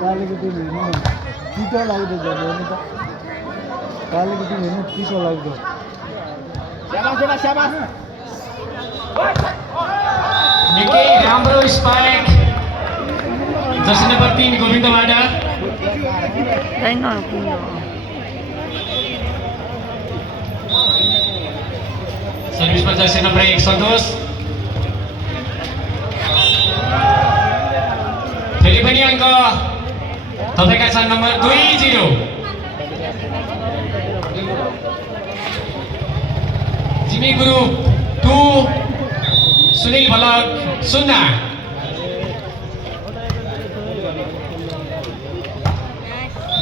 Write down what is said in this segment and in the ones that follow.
कालेको team हेर्नु न चिटो लाग्दो हेर्नु त कालेको टिम हेर्नु चिसो लाग्दो निकै राम्रो स्पाइक जर्सी नम्बर 3 गोविन्दबाट सर्भिसमा जर्सी नम्बर 1 सन्तोष फेरि पनि अङ्क तपाईका छन् नम्बर 2-0 जिमी ग्रुप 2 सुनिल भलक 0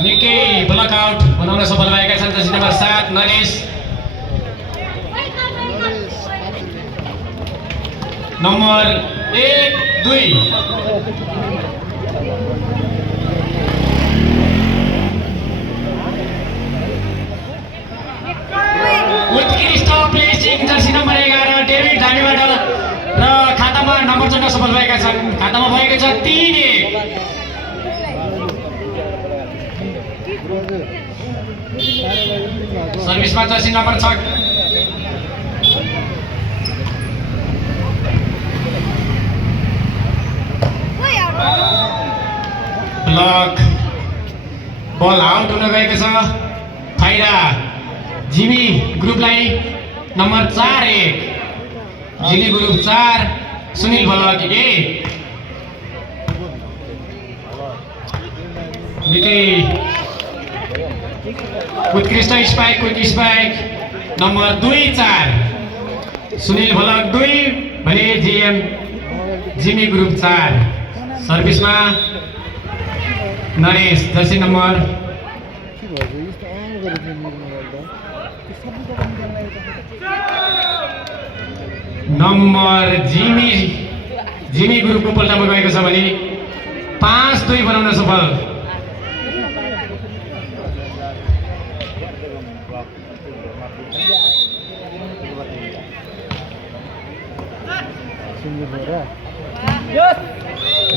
निकै ब्लक आउट बनाउन सफल भएका छन् जर्सी नम्बर 7 नरेश नम्बर 1-2 उत्कृष्ट प्लेसिङ जर्सी नम्बर 11 डेभिड धामीबाट र खातामा नम्बर चढ्न सफल भएका छन् खातामा भएको छ 3-1 सर्भिसमा jersey number 6 block ball out हुन गएको छ फाइदा जिमी ग्रुपलाई नम्बर 4-1 जिमी ग्रुप 4 सुनिल भलक 1 निकै उत्कृष्ट spike quick spike number 2-4 Sunil Bhalak 2 भने जिएम जिमी ग्रुप 4 सर्भिसमा नरेश जर्सी नम्बर जिमी ग्रुपको पल्टामा गएको छ भने 5-2 बनाउन सफल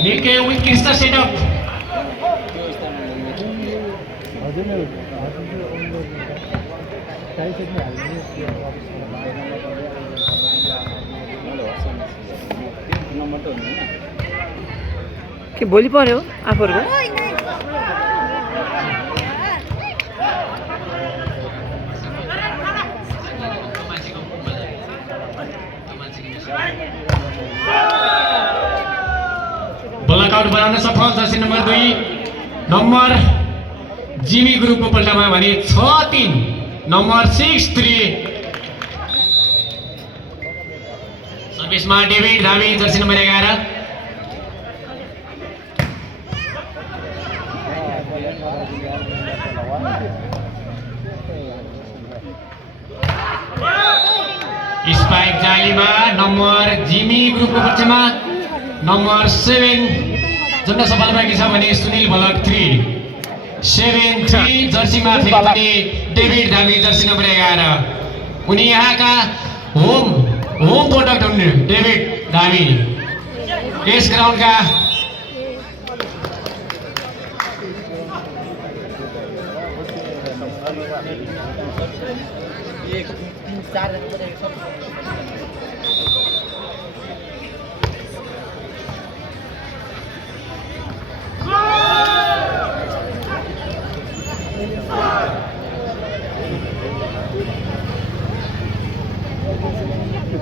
निकै उत्कृष्ट सेटअप के भोलि पर्यो आफूहरूको ब्लकआउट बनाउन सफल जर्सी नम्बर 2 नम्बर जिमी ग्रुपको पल्टामा भने 6-3 नम्बर 6-3 सर्भिसमा डेभिड धामी Jersey number 11 spike जालीमा number Jimi ग्रुपको पक्षमा नम्बर 7 जम्न सफल भएको छ भने सुनिल भलक 3-7-3 जर्सीमा फेरि पनि डेभिड धामी जर्सी नम्बर 11 उनी यहाँका होम प्रोडक्ट हुन् डेभिड धामी यस ग्राउन्डका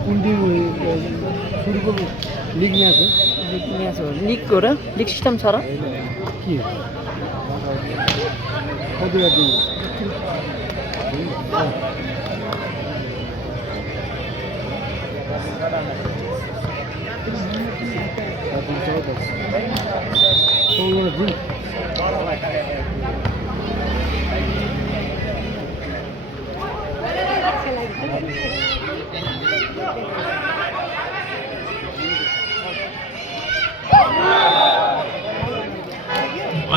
कुन टिम सुरुको लिगमा छ म्याच हो लिग हो र लिग सिस्टम छ र के कति गति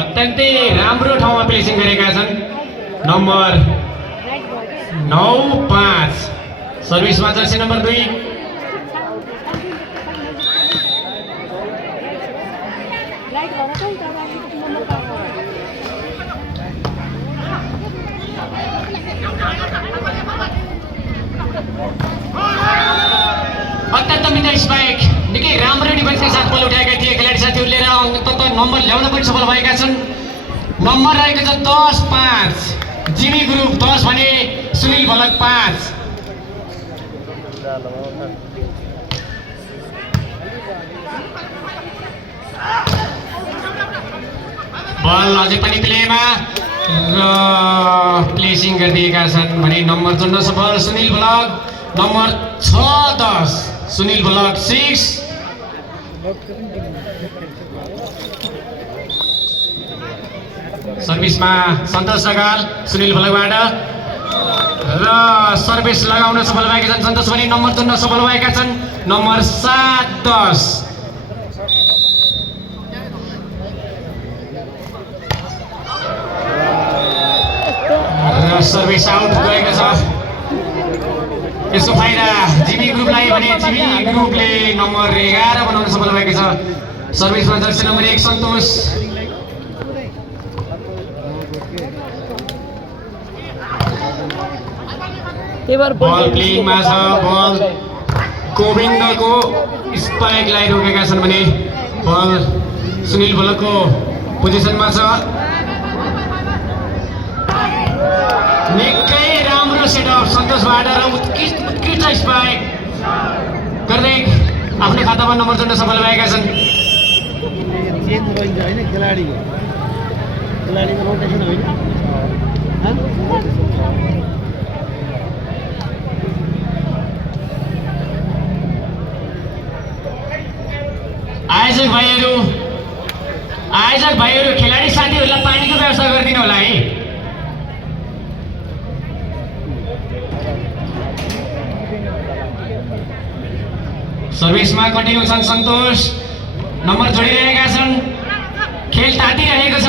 अत्यन्तै राम्रो ठाउँमा प्लेसिङ गरेका छन् नम्बर 9-5 सर्भिसमा जर्सी नम्बर 2 अत्यन्त मिठो स्पाइक निकै राम्रो डिफेन्सका साथ बल उठाएका थिए खेलाडी साथीहरूले र अन्तत नम्बर ल्याउन पनि सफल भएका छन् नम्बर रहेको छ 10-5 जिमी ग्रुप 10 भने सुनिल भलक 5 बल अझै पनि प्लेमा र प्लेसिङ गरिदिएका छन् भने नम्बर जोड्न सफल सुनिल भलक नम्बर 6-10 सुनिल भलक 6 सर्भिसमा सन्तोष सगाल सुनिल भलकबाट र सर्भिस लगाउन सफल भएका छन् सन्तोष भने नम्बर जोड्न सफल भएका छन् नम्बर 7-10 र सर्भिस आउट गएको छ यसो फाइदा जिमी ग्रुपलाई भने जिमी ग्रुपले नम्बर 11 बनाउन सफल भएको छ सर्भिसमा जर्सी नम्बर 1 सन्तोष बल प्लेइङमा छ बल गोविन्दको स्पाइकलाई रोकेका छन् भने बल सुनिल भलकको पोजिसनमा छ निकै राम्रो सेटअप सन्तोषबाट र उत्कृष्ट स्पाइक गर्दै आफ्नो खातामा नम्बर जोड्न सफल भएका छन् चेन्ज गरिन्छ होइन खेलाडीको रोटेसन होइन आयोजक भाइहरू खेलाडी साथीहरूलाई पानीको व्यवस्था गरिदिनु होला है सर्भिसमा कन्टिन्यू छन् सन्तोष नम्बर जोडिरहेका छन् खेल तातिरहेको छ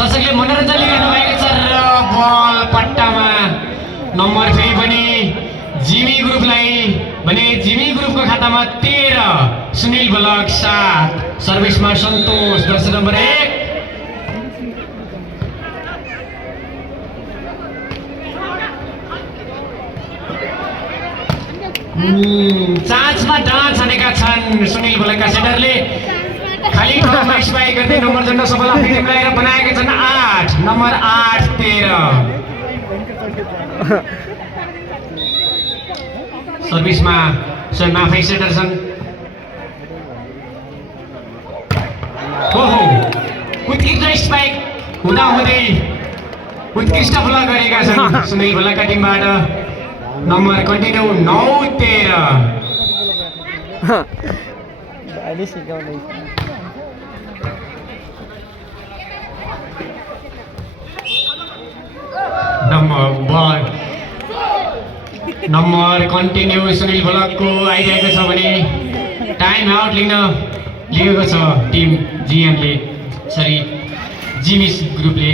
दर्शकले मनोरञ्जन लिइरहनु भएको छ र बल पट्टामा नम्बर फेरि पनि जिमी ग्रुपलाई भने जिमी ग्रुपको खातामा 13 सुनिल भलक 7 सर्भिसमा सन्तोष दर्शक नम्बर 1 चान्समा डान्स हानेका छन् सुनिल भलकका सेटरले खाली ठाउँमा स्पाइक गर्दै नम्बर जोड्न सफल आफ्नो टिमलाई बनाएका छन् 8 नम्बर 8-13 सर्भिसमा स्वयं आफै सेटर छन् उत्कृष्ट स्पाइक हुँदाहुँदै उत्कृष्ट फल गरेका छन् सुनिल भलकका टिमबाट number continue 9-13 number continue Sunil भलकको आइरहेको छ भने टाइम आउट लिएको छ टिम जिएमले सरी जिमिस ग्रुपले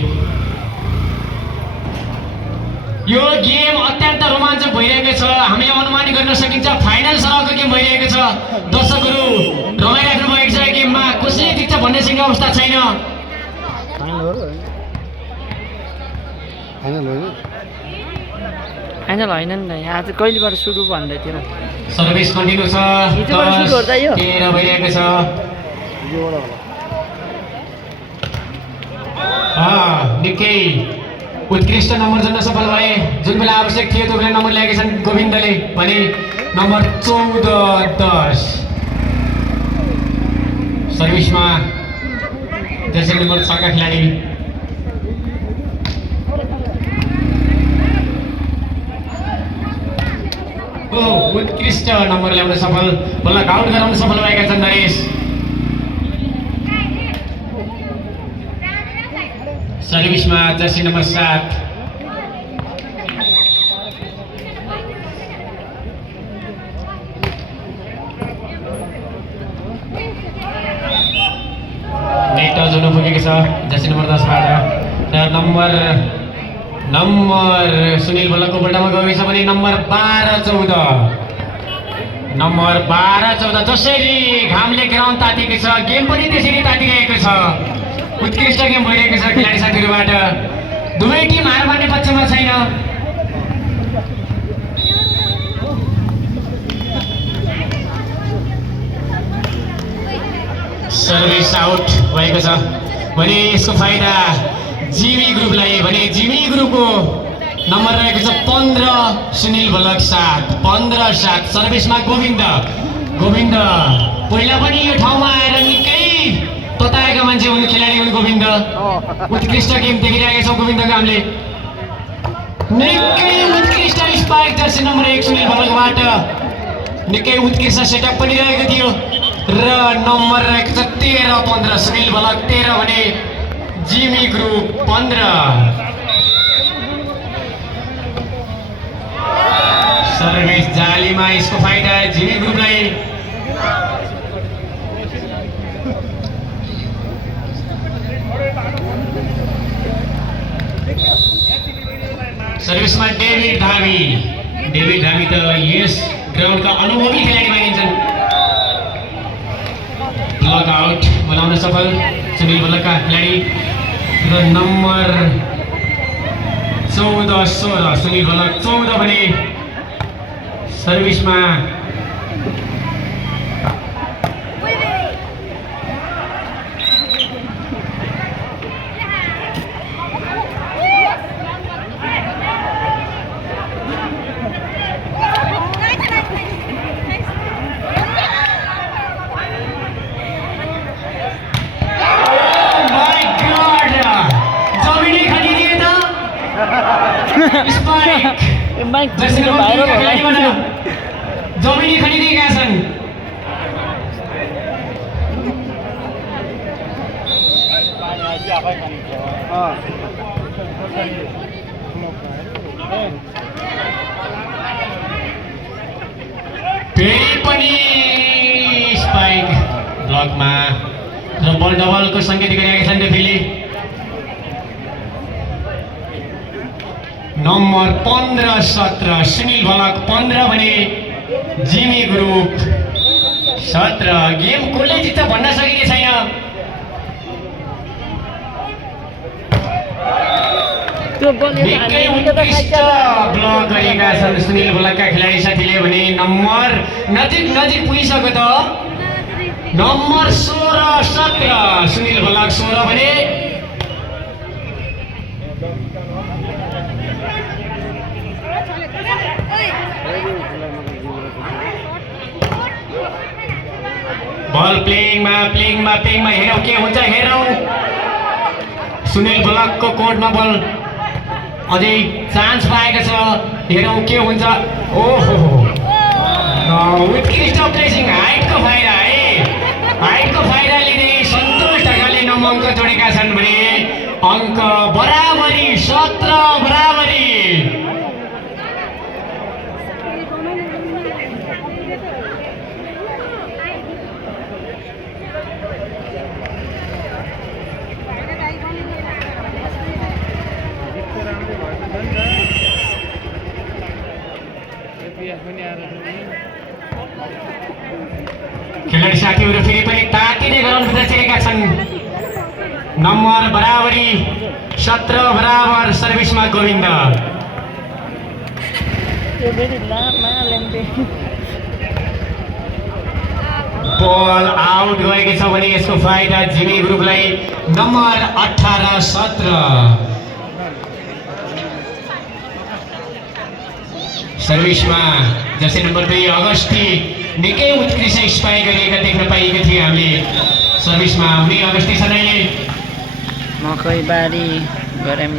यो गेम अत्यन्त रोमाञ्चक भइरहेको छ हामीले अनुमान गर्न सकिन्छ फाइनल सरहको गेम भइरहेको छ दर्शकहरू रमाइराख्नु भएको छ गेममा कसले जित्छ भन्ने सिंह अवस्था छैन फाइनल होइन नि आज कहिलेबाट सुरु भन्दै थियो सर्भिस कन्टिन्यू छ हिजोबाट सुरु गर्दा यो 13 भइरहेको छ निकै उत्कृष्ट नम्बर जोड्न सफल भए जुन बेला आवश्यक थियो त्यो बेला नम्बर ल्याएका छन् गोविन्दले भने नम्बर 14-10 सर्भिसमा जर्सी नम्बर 6 का खेलाडी उत्कृष्ट नम्बर ल्याउन सफल, बल्ल आउट गराउन सफल भएका छन् नरेश। सर्भिसमा जर्सी नम्बर 7 नेट टच हुन पुगेको छ जर्सी नम्बर 10 बाट र नम्बर सुनिल बल्लको पल्टामा गएको छ भने नम्बर 12-14 जसरी घामले ग्राउन्ड तातेको छ गेम पनि त्यसरी तातिरहेको छ। उत्कृष्ट गेम भइरहेको छ खेलाडी साथीहरूबाट। दुवै टिम हार मान्ने पक्षमा छैन। सर्भिस आउट भएको छ भने यसको फाइदा जिमी ग्रुपलाई, भने जिमी ग्रुपको नम्बर रहेको छ 15, सुनिल बल्लक 7, 15-7। सर्भिसमा गोविन्द पहिला पनि यो ठाउँमा आएर निकै तताएका मान्छे हुन्, खेलाडी हुन् गोविन्द। उत्कृष्ट गेम देखिरहेका छौँ गोविन्दको हामीले। निकै उत्कृष्ट स्पाइक जर्सी नम्बर 1 सुनिल बल्लकबाट निकै उत्कृष्ट सेटअप पनि रहेको थियो र नम्बर रहेको छ 13-15, सुनिल बल्लक 13 भने जिमी ग्रुप 15। सर्भिस जालीमा यसको फाइदा जिमी ग्रुपलाई। सर्भिसमा डेभिड धामी त यस ग्राउन्डका अनुभवी खेलाडी मानिन्छन्। ब्लक आउट बनाउन सफल सुनिल बल्लकका खेलाडी र नम्बर 14-16 सुनिल बल्लक 14 भने सर्भिसमा जमिनी खनिदिएका छन्। फेरि पनि स्पाइक ब्लकमा र बल डबलको सङ्केत गरिरहेका छन् रेफ्रीले। नम्बर 15-17 सुनिल बल्लक 15 भने जिमी ग्रुप 17। गेम कसले जित्छ भन्न सकिने छैन। निकै उत्कृष्ट ब्लक गरेका छन् सुनिल बल्लकका खेलाडी साथीले भने नम्बर नजिक पुगिसक्यो त। नम्बर 16-17 सुनिल बल्लक 16 भने बल प्लेइङमा हेरौँ के हुन्छ हेरौँ। सुनिल बल्लकको कोर्टमा बल अझै चान्स पाएको छ, हेरौँ के हुन्छ। ओहो उत्कृष्ट प्लेसिङ, हाइटको फाइदा लिँदै सन्तोष ढकालले 9 अङ्क जोडेका छन् भने अङ्क बराबरी 17 बराबरी। खेलाडी साथीहरू फेरि पनि तातिने ग्राउन्ड भित्र छन्। नम्बर बराबरी 17 बराबर। सर्भिसमा गोविन्द बल आउट गएको छ भने यसको फाइदा जिमी ग्रुपलाई। नम्बर 18-17 सर्भिसमा जर्सी नम्बर 2 अगस्टी निकै उत्कृष्ट स्पाइक गरिएका देख्न पाइएको थियो हामीले। सर्भिसमा आउने अवस्था छन् अहिले। मकैबारी गरम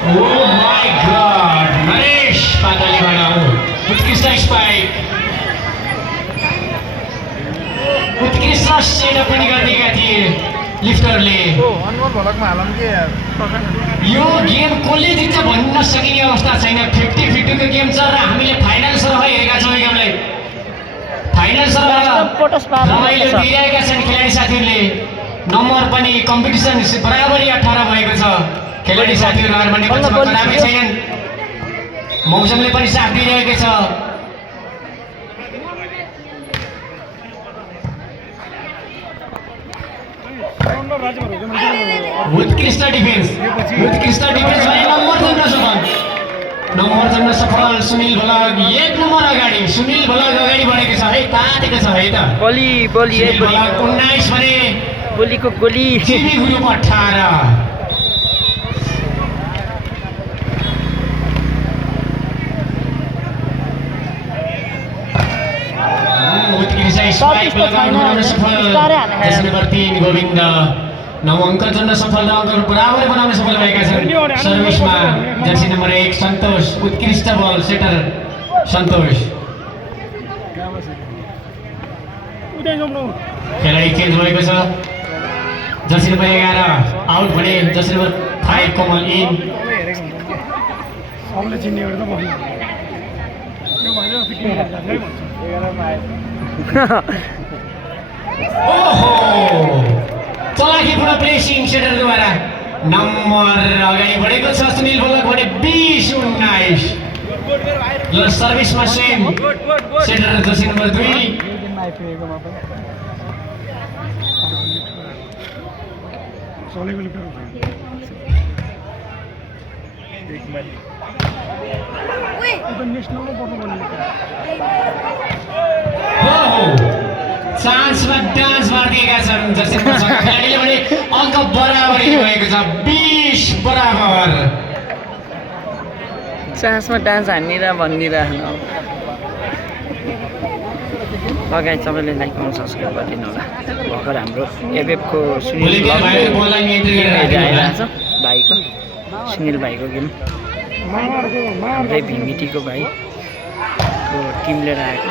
ओ माय गॉड, नरेश पातालीबाट उत्कृष्ट स्पाइक, उत्कृष्ट सेटअप पनि गरिदिएका थिए लिफ्टरले। यो गेम कसले जित्छ भन्न नसकिने अवस्था छैन। 50-50 को गेम छ र हामीले फाइनल सरह हेरेका छौँ। यो गेमलाई फाइनल सरह रमाइलो दिइरहेका छन् खेलाडी साथीहरूले। नम्बर पनि कम्पिटिसन बराबरी 18 भएको छ। खेलाडी साथीहरू हार्ने पक्षमा खराबी छैनन्। मौसमले पनि साथ दिइरहेको छ। उत्कृष्ट डिफेन्स भने नम्बर जम्न सफल सुनिल भलग 1 नम्बर अगाडि। सुनिल भलग अगाडि बढेको छ है, तातेको छ है त। गोली सुनिल भलग 19 भने गोलीको गोली। जिमी ग्रुप 18। उत्कृष्ट स्पाइक लगाउन सफल जर्सी नम्बर 3 गोविन्द। 9 अङ्क जोड्न सफल र अङ्क बराबर बनाउन सफल भएका छन्। सर्भिसमा जर्सी नम्बर 1 सन्तोष, उत्कृष्ट बल सेटर सन्तोष। खेलाडी चेन्ज भएको छ। जर्सी नम्बर 11 आउट भने जर्सी नम्बर 5 कोमल इन। ओहो, चलाखीपूर्ण प्रेसिङ सेटरद्वारा नम्बर अगाडि बढेको छ। सुनिल भलग भने 20-19। ल सर्भिसमा सेम सेटर जर्सी नम्बर 2। चान्समा डान्स मारिदिएका छन् जर्सी नम्बर 6 खेलाडीले भने अङ्क बराबरी भएको छ 20 बराबर। चान्समा डान्स हान्निर भनिदिइराख्नु। लगायत सबैले लाइक कमेन्ट सब्सक्राइब गरिदिनु होला। भर्खर हाम्रो एफएफको सुनिल आइरहेको छ भाइको, सुनिल भाइको गेम हाम्रै भिमिटीको भाइको टिम लिएर आएको।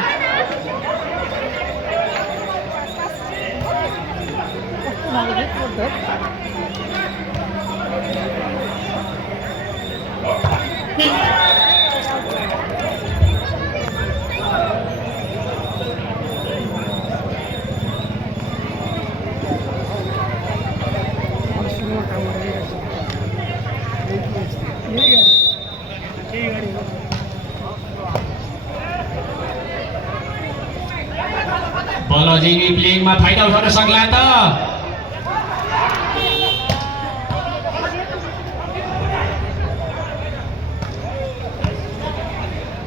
बलजी प्लेइङमा फाइदा उठाउन सक्ला त।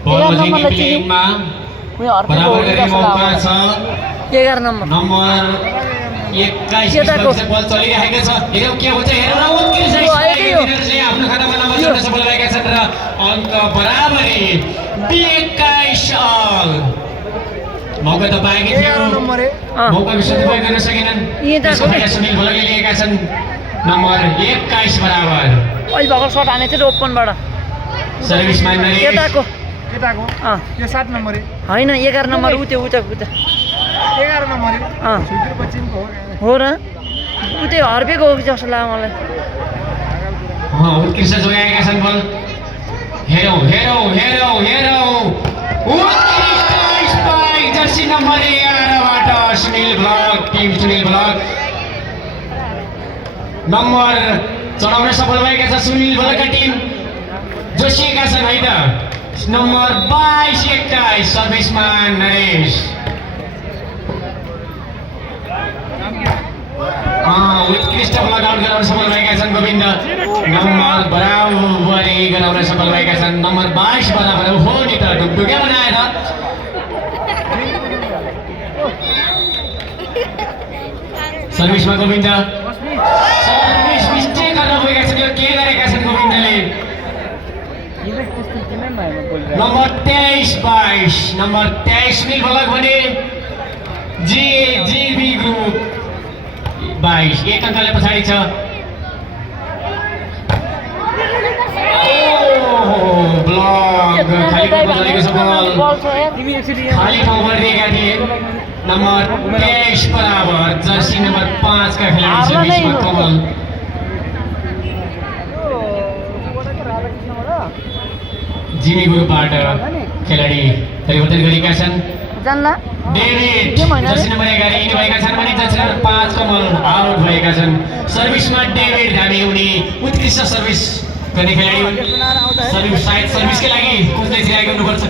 बलजी प्लेइङमा बराबर गर्ने मौका छ। 11 नम्बर नम्बर 21 से बल चलिरहेको छ। हेरौँ के हुन्छ, हेरौँ न। उत्कृष्ट आफ्नो खातामा नम्बर जोड्न सफल भएका छन् र अङ्क बराबरी 21 अल। मौका त पाएकै थियो, मौका सदुपयोग गर्न सकेनन्। सुनिल भलगले लिएका छन् नम्बर 21 बराबर। अहिले भर्खर सर्ट हाने थियो ओपनबाट। सर्भिसमा केटाको यो 7 नम्बर होइन 11 नम्बर उता 11 नम्बर हो र। उतै हर्पेको हो कि जस्तो लाग्यो मलाई। उत्कृष्ट जोगाएका छन् बल। हेरौँ उत्कृष्ट स्पाइक जर्सी नम्बर 11बाट सुनिल भलग, टिम सुनिल भलग नम्बर चढाउन सफल भएका छ। सुनिल भलगका टिम जोसिएका छन् है त। नम्बर 22-21 सर्भिसमा नरेश। उत्कृष्ट ब्लक आउट गराउन सफल भएका छन् गोविन्द। नम्बर बराबरी गराउन सफल भएका छन्। नम्बर 22 बराबर हो नि त, ढुकढुके बनाएर। सर्भिसमा गोविन्द, सर्भिस मिस्टेक गर्न गएका छन्। यो के गरेका छन् गोविन्दले। नम्बर 23-22 नम्बर 23 सुनिल भलग भने जीबी ग्रुप 22 एक अङ्कले पछाडि छ ब्लक खाली ठाउँमा चलेको छ बल खाली ठाउँ गरिदिएका थिए नम्बर 23 बराबर जर्सी नम्बर 5 का खेलाडी सर्भिसमा कमल जिमी ग्रुपबाट खेलाडी परिवर्तन गरेका छन् डेभिड जर्सी नम्बर 11 इन भएका छन् भने जर्सी नम्बर 5 कमल आउट भएका छन् सर्भिसमा डेभिड धामी उनी उत्कृष्ट सर्भिस गर्ने खेलाडी हुन् सर्भिस सायद सर्भिसकै लागि कुनै ट्राई गर्नुपर्छ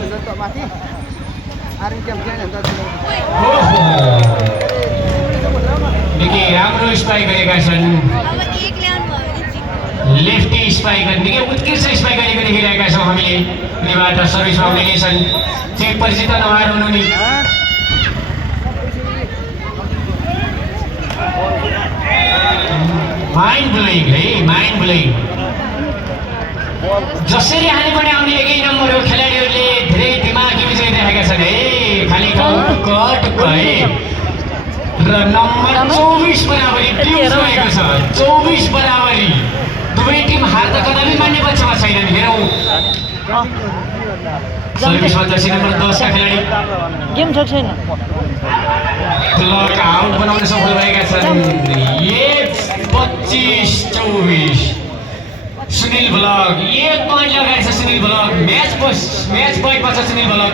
निकै राम्रो स्पाइक गरेका छन् लेफ्टी स्पाइकर निकै उत्कृष्ट स्पाइकर पनि देखिरहेका छौँ हामीले उनीबाट सर्भिसमा आउने नै छन् चाहिँ परिचित नभएर हुनु नि माइन्ड ब्लोइङ है माइन्ड ब्लोइङ जसरी हाल्नुपर्ने आउने एकै नम्बर हो खेलाडीहरूले धेरै दिमागी विजय देखाएका छन् है खाली टुक्क है र नम्बर 24 बराबरी टिम गएको छ 24 बराबरी दुवै टिम हार त कदापि मान्ने पक्षमा छैनन् हेरौँ सर्भिसमा जर्सी नम्बर 10 का खेलाडी गेम छ छैन क्लक आउट बनाउन सफल भएका छन् 25-24 सुनिल ब्लक एक पोइन्ट लगाएछ सुनिल ब्लक म्याच पोइन्टमा छ सुनिल ब्लक